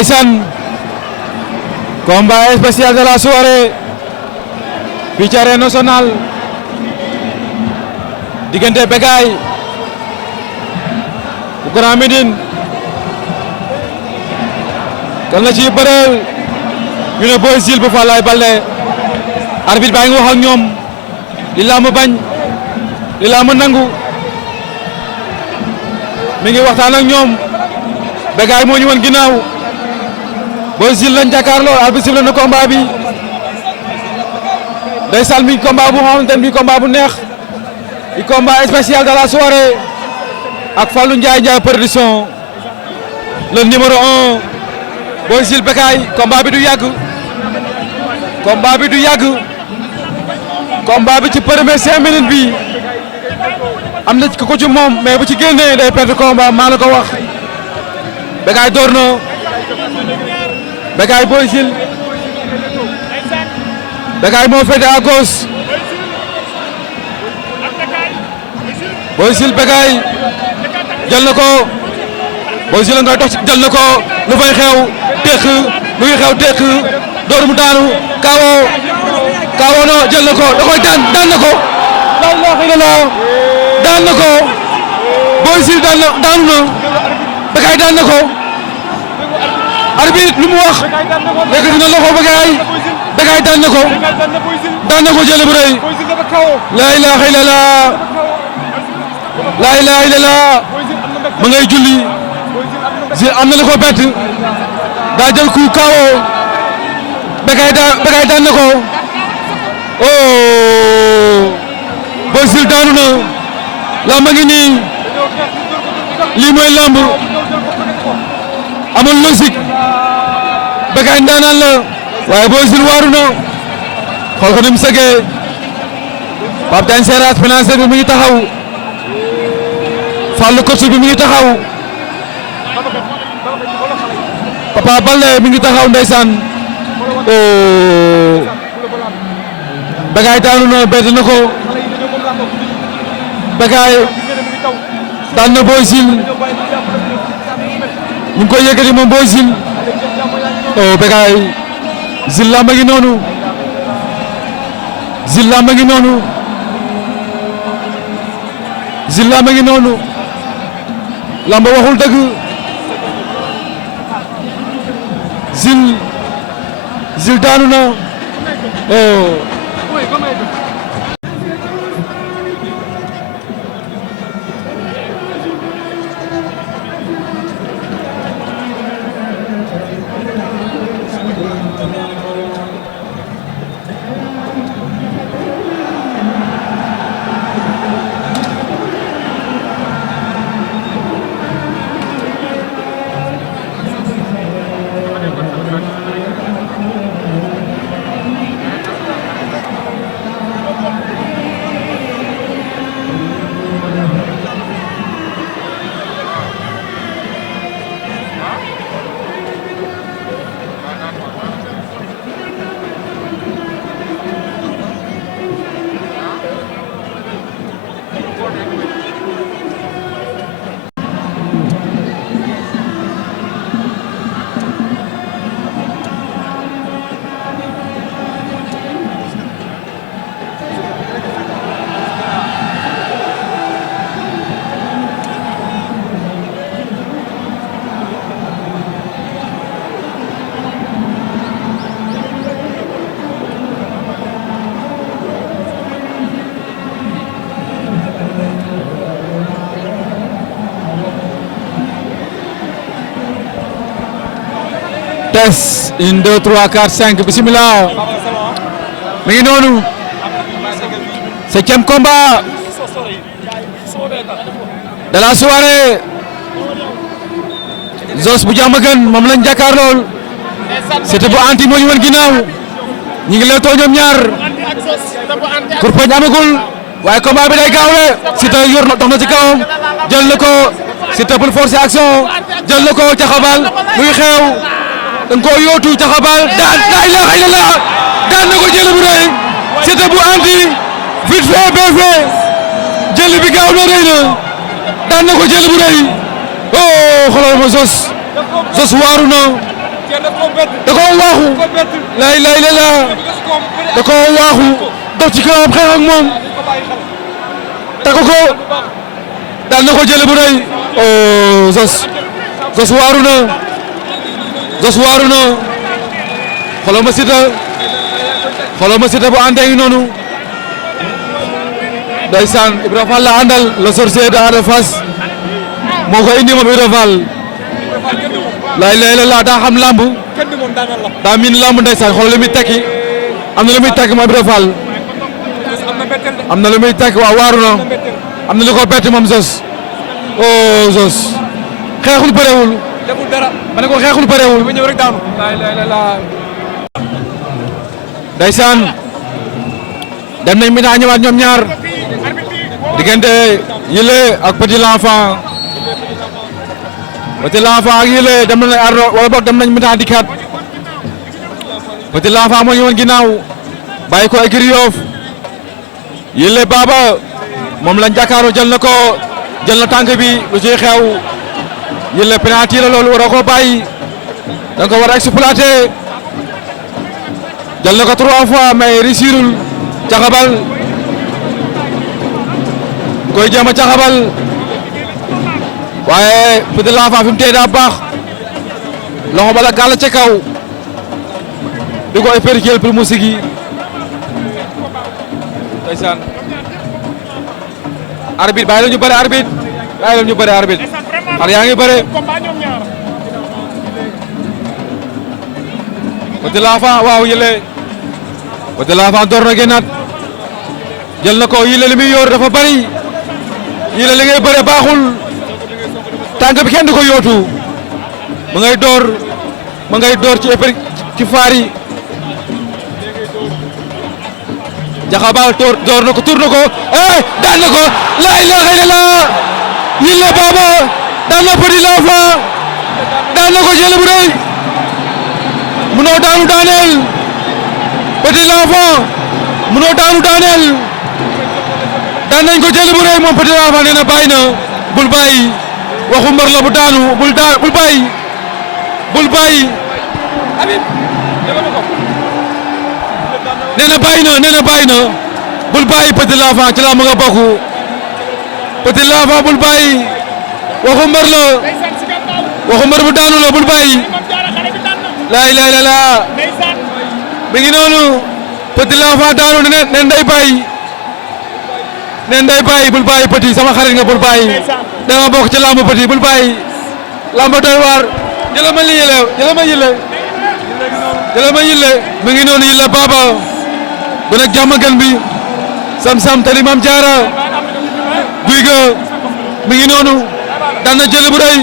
ndeysaan combat spécial de la soirée fii ci Arène Nationale diggante Bécaye bu Grand Médine kan la ci bëreel ñu ne Boy Jules bu Falaye Baldé arbitre baa ngi wax ak ñoom li làmb bañ li làmb nangu mi ngi waxtaan ak ñoom Bécaye moo ñu woon ginnaaw Boy Jules lañ jàkkaarloo arbitre sifflé na combat bi ndeysaan mi combat bu xamante ne bi combat bu neex di combat spécial de la soirée ak Fallou Ndiaye production le numéro 1 Boy Jules Bécaye combat bi du yàgg combat bi du yàgg combat bi ci premier 5 minutes bi am na ko ci moom mais bu ci génnee day perdre combat maa la ko wax Bécaye door na Bécaye Boy Jules Bécaye moo féete à gauche Boy Jules Bécaye jël na ko Boy Jules nga dox jël na ko lu fay xew teq lu ngi xew teq door mu daanu kawo no jël na ko da koy daan na ko la ilaha illallah daan na ko Boy Jules daanu na Bécaye daan na ko arbitre lu mu wax yëkkati na loxo Bécaye daan na ko jël bu rëy la ilaha illallah la ilaha illallah ma ngay julli am na lu ko bett daa jël coup kawo Bécaye daan na ko oh Boy Jules daanu na lamb ngi nii lii mooy lamb amul logique Bécaye ndaanaan la waaye Boy Jules waaru na xool ko ni mu sëggee Pape Diagne Seras financier bi mu ngi taxaw Fallou coach bi mu ngi taxaw Papa Baldé mi ngi taxaw ndeysaan oh Bécaye daanu na bett na ko Bécaye daan na Boy Jules ñu ngi koy yëkkati moom Boy Jules oh Bécaye Jules lamba ngi noonu Jules lamba ngi noonu Jules lamba ngi noonu lamba waxul dëgg Jules daanu na oh test 1 2 3 4 5 bismillah mi ngi noonu 7e combat de la soirée Zoss bu Diamaguène moom lañ jàkkaarlool Siteu bu anti moo ñu woon ginnaaw ñi ngi leen too ñoom ñaar kurpañ amagul waaye combat bi day gaaw le Siteu yor na dox na ci kawam jël na ko Siteu pour forcer action jël na ko caxabal muy xew dañ ko yootu caxabal daan la ilaha illallah daan na ko jël bu rëy Siteu bu anti vite fait bien fait jël bi gaaw na rëy na daan na ko jël bu rëy oh xoolal ma Zoss waaru na da koo waaxu lay la da koo waaxu dox ci kawam xeex ak moom takku ko daan na ko jëlee bu rëy oh Zoss waaru na xoolal ma Siteu bu àndee ngi noonu ndeysaan Ibra Fall la àndal le sorcier de Ada Fass moo ko indi moom Ibra Fall lay la daa xam lamb daa miin lamb ndeysaan xoolal li muy tekki am na lu muy tekki moom Ibra Fall am na lu muy tekki waaw waaru na am na lu ko bett moom Zoss oh Zoss xeexul bërewul deful dara ma ne ko xeexul bërewul ba ñëw rek daanu ndeysaan dem nañ mi daa ñëwaat ñoom ñaar diggante Yile ak Petit l'enfant ak Yile dem nañ ardo wala boog dem nañ mi daa dikkaat Petit l'enfant moo ñëwoon ginnaaw bàyyi ko écurie Yoff Yile Baba moom lañ jàkkaaroo jël na tànk bi lu ciy xew Yile penalty la loolu waroo ko bàyyi da nga ko war a exploiter jël na ko 3 fois mais réussirul caxabal koy jéem a caxabal waaye Petit l'enfant fi mu tee daa baax loxo bala gàll ca kaw di ko épercuter pour mu sigi ndeysaan arbitre bàyyi la ñu bëre arbitre xale yaa ngi bëre Petit l'enfant waaw Yile Petit l'enfant door na génnaat jël na ko Yile li muy yor dafa bari Yile li ngay bëre baaxul tànk bi kenn du ko yootu ma ngay door ci faar yi jaxabal door na ko tur na ko daan na ko la ilaha illallah Yile Baba daan na Petit l'enfant daan na ko jël bu rëy munoo daanu daaneel Petit l'enfant munoo daanu daaneel daan nañ ko jël bu rëy moom Petit l'enfant nee na bàyyi na bul bàyyi waxu mbër la bu daanu bul bàyyi nee na bàyyi na bul bàyyi Petit l'enfant ci la mu nga bokk Petit l'enfant bul bàyyi waxu mbër bu daanu la bul bàyyi laa ilaaha illallaah mi ngi noonu Petit l'enfant daanu nen day bàyyi bul bàyyi Petit sama xarit nga bul bàyyi da nga bokk ci lamb Petit bul bàyyi lamb doy waar jëlal ma Yile mi ngi noonu Yile Baba bu nekk jàmmagan bi sam tali Maam Jaara guy ga mi ngi noonu daan na jël bu rëy